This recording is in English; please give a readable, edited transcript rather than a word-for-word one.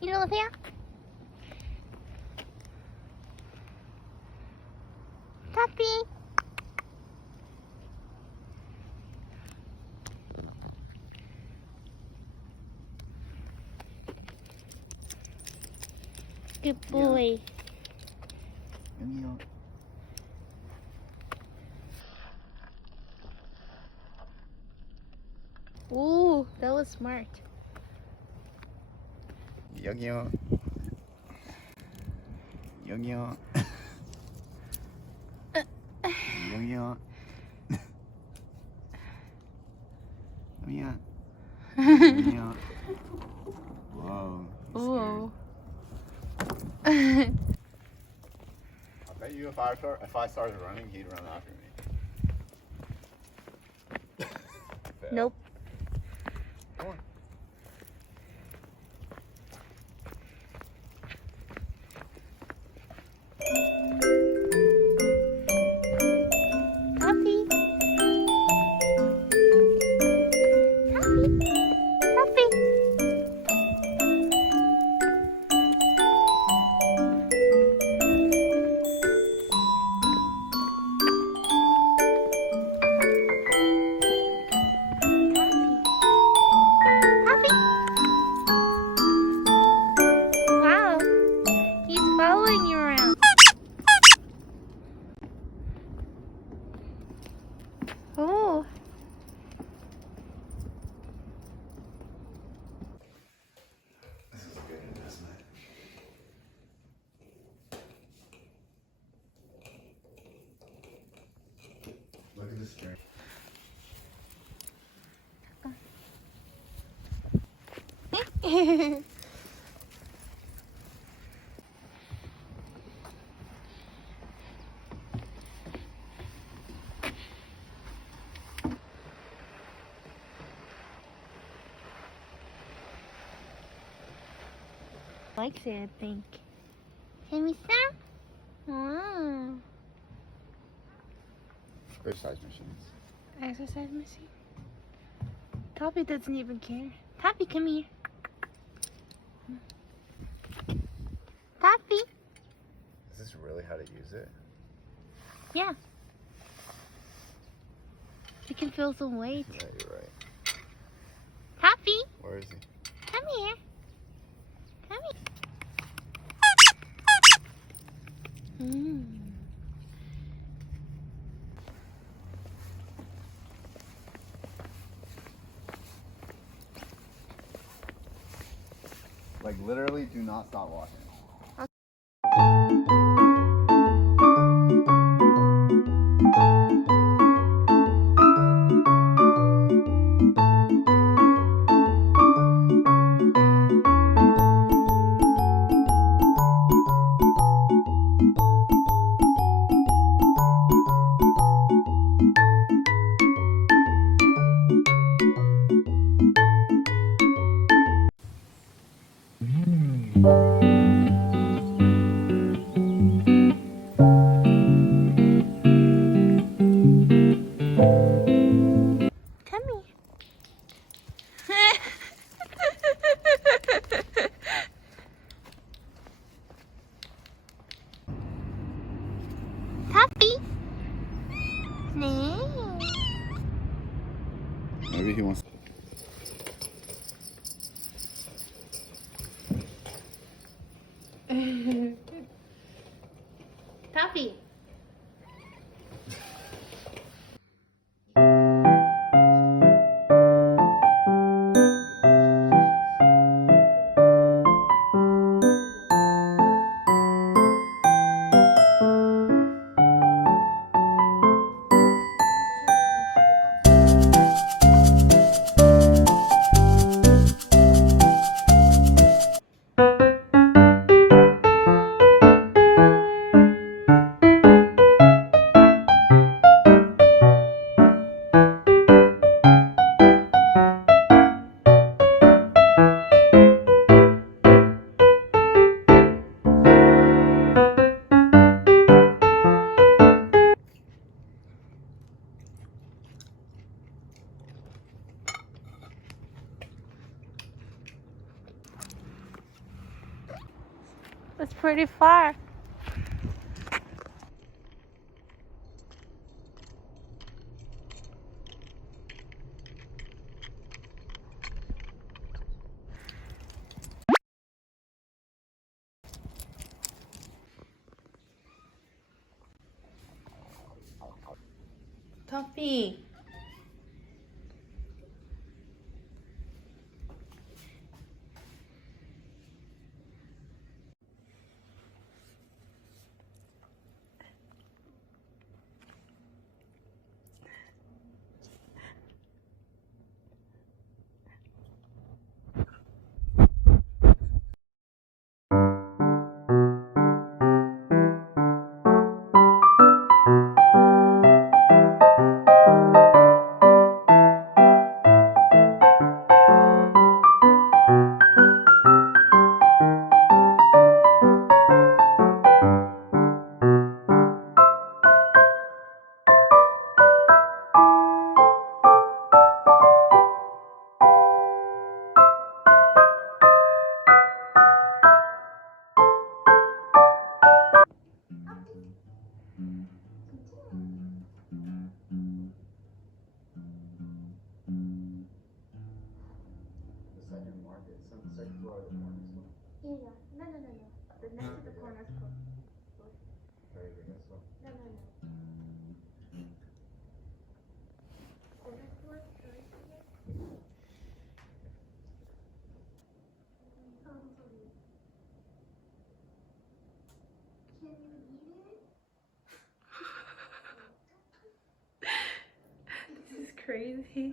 일로 오세요. 타피. Good boy. 여기요. Ooh, that was smart. 여기요. 여기요. 여기요. 여기요. 여기요. Whoa. Ooh. I bet you if I started running, he'd run after me. Nope. Come on. Happy. Happy. Happy. Happy. Wow. He's following you around. Oh. This is a good investment. Look at the string. Likes it, I think. 재밌어? 아. Exercise machines. Exercise machine. Toppy doesn't even care. Toppy, come here. Toppy. Is this really how to use it? Yeah. You can feel some weight. Yeah, you're right. Toppy, Where is he? come here. Come here. Mm. Like literally, do not stop walking. Come here. Toppy. 네. Maybe he wants. That's pretty far. Tuffy. The second market, second floor of the corner store. Yeah. No. The next to the corner store. Very good, that's all. No. Corner store? Corner store? Can you eat it? This is crazy.